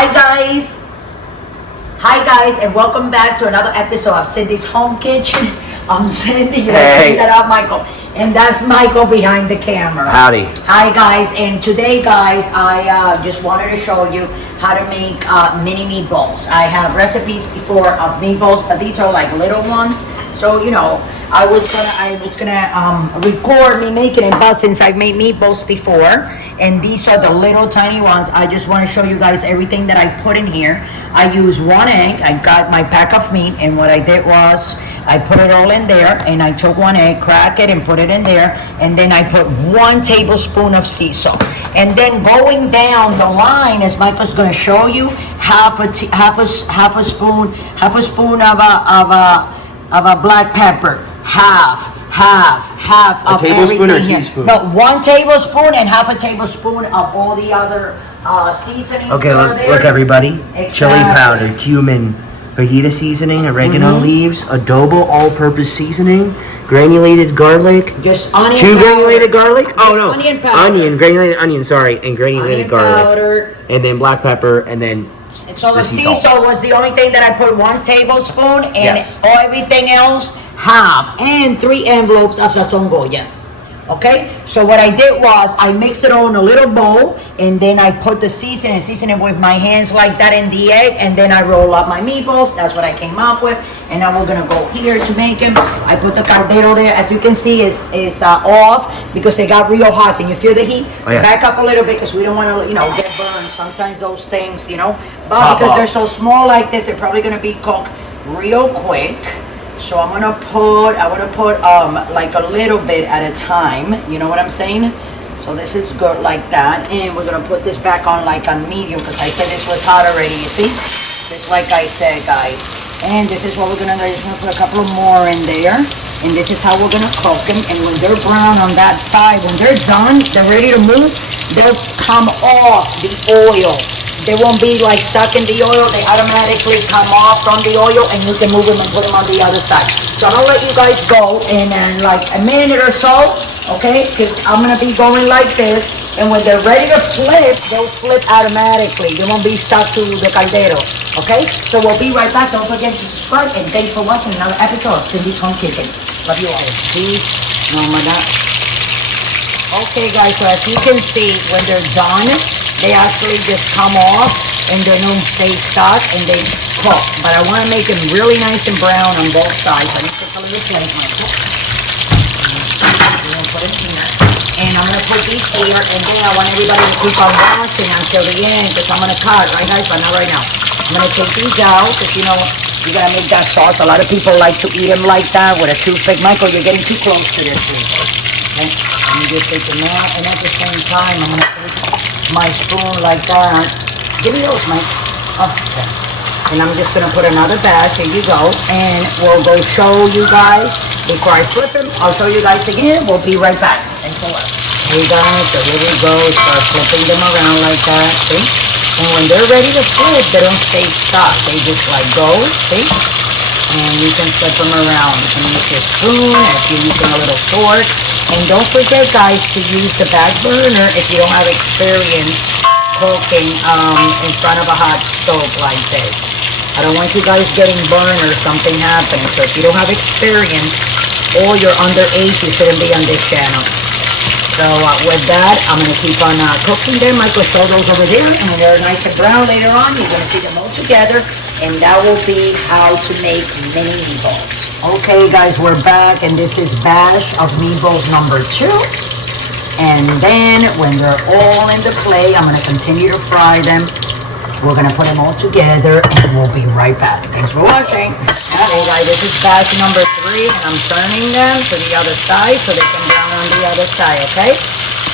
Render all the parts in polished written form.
Hi guys, and welcome back to another episode of Cindy's Home Kitchen. I'm Cindy, hey. That up, Michael, and that's Michael behind the camera. Howdy. Hi guys, and today guys, I just wanted to show you how to make mini meatballs. I have recipes before of meatballs, but these are like little ones. So you know, I was gonna record me making it, but since I've made meatballs before, and these are the little tiny ones, I just want to show you guys everything that I put in here. I use 1 egg. I got my pack of meat, and what I did was I put it all in there, and I took 1 egg, crack it, and put it in there, and then I put 1 tablespoon of sea salt, and then going down the line, as Michael's going to show you, half a spoon of a black pepper, half of a tablespoon or a everything here. teaspoon? No, 1 tablespoon and half a tablespoon of all the other seasonings. Okay, look everybody. Exactly. Chili powder, cumin, fajita seasoning, oregano leaves, adobo all-purpose seasoning, granulated garlic. Just onion Two powder. Granulated garlic? Oh no. Onion powder. Granulated onion, sorry, and granulated Onion garlic. powder. And then black pepper, and then So the sea salt was the only thing that I put 1 tablespoon, and Yes. everything else half, and 3 envelopes of sazon Goya. Okay, so what I did was I mixed it all in a little bowl, and then I put the season with my hands like that in the egg, and then I roll up my meatballs. That's what I came up with, and now we're gonna go here to make them. I put the caldero there, as you can see, is off because it got real hot. Can you feel the heat? Oh, yeah. Back up a little bit because we don't want to, get burned. Sometimes those things, but Pop because off. they're so small like this, they're probably gonna be cooked real quick. So I want to put like a little bit at a time. You know what I'm saying? So this is good like that, and we're gonna put this back on like on medium because I said this was hot already. You see? Just like I said, guys. And this is what we're gonna do. I'm just gonna put a couple more in there, and this is how we're gonna cook them. And when they're brown on that side, when they're done, they're ready to move. They'll come off the oil. They won't be like stuck in the oil. They automatically come off from the oil, and you can move them and put them on the other side. So I'm gonna let you guys go in like a minute or so, okay? Because I'm gonna be going like this, and when they're ready to flip, they'll flip automatically. They won't be stuck to the caldero, okay? So we'll be right back. Don't forget to subscribe, and thanks for watching another episode of Cindy's Home Kitchen. Love you all. See? No, my God. Okay, guys. So as you can see, when they're done, they actually just come off and they don't stay stuck and they cook. But I want to make them really nice and brown on both sides. I need to put a little plate, Michael. I'm going to put it here. And I'm going to put these here, and then I want everybody to keep on watching until the end because I'm going to cut, right guys? But not right now. I'm going to take these out because you got to make that sauce. A lot of people like to eat them like that with a toothpick. Michael, you're getting too close to this, please. Okay? Let me just take them out, and at the same time, I'm going to put my spoon like that. Give me those, Mike. Okay. And I'm just gonna put another batch. Here you go. And we'll go show you guys before I flip them. I'll show you guys again. We'll be right back. Thanks for watching. Hey guys, so here we go. Start flipping them around like that. See? And when they're ready to flip, they don't stay stuck. They just like go. See? And you can flip them around. You can use your spoon if you're using a little fork. And don't forget, guys, to use the back burner if you don't have experience cooking in front of a hot stove like this. I don't want you guys getting burned or something happening. So if you don't have experience or you're underage, you shouldn't be on this channel. So with that, I'm going to keep on cooking them. I will show those over there. And when they're nice and brown later on, you're going to see them all together. And that will be how to make mini meatballs. Okay guys, we're back, and this is batch of meatballs number 2. And then when they're all in the plate, I'm gonna continue to fry them. We're gonna put them all together, and we'll be right back. Thanks for watching. Okay guys, this is batch number 3, and I'm turning them to the other side so they can brown on the other side, okay?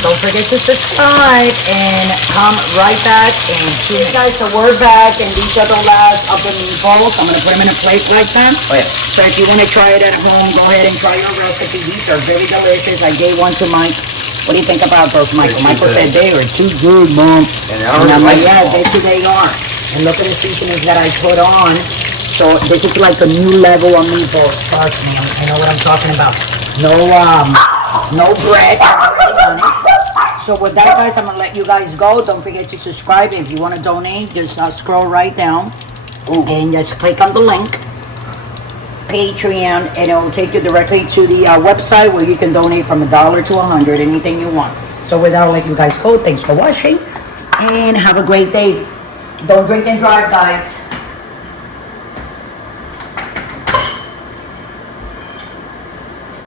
Don't forget to subscribe and come right back in 2 minutes. Guys, so we're back, and these are the last of the meatballs. I'm going to put them in a plate like that. Oh, yeah. So if you want to try it at home, go ahead and try your recipe. These are very delicious. I gave one to Mike. What do you think about those, Michael? Michael said they are too good, Mom. And I'm like, yeah, they are. And look at the seasonings that I put on. So this is like a new level of meatballs. Trust me, I know what I'm talking about. No bread. So with that, guys, I'm gonna let you guys go. Don't forget to subscribe. If you want to donate, just scroll right down and just click on the link, Patreon, and it will take you directly to the website where you can donate from $1 to $100, anything you want. So with that, I'll let you guys go. Thanks for watching, and have a great day. Don't drink and drive, guys.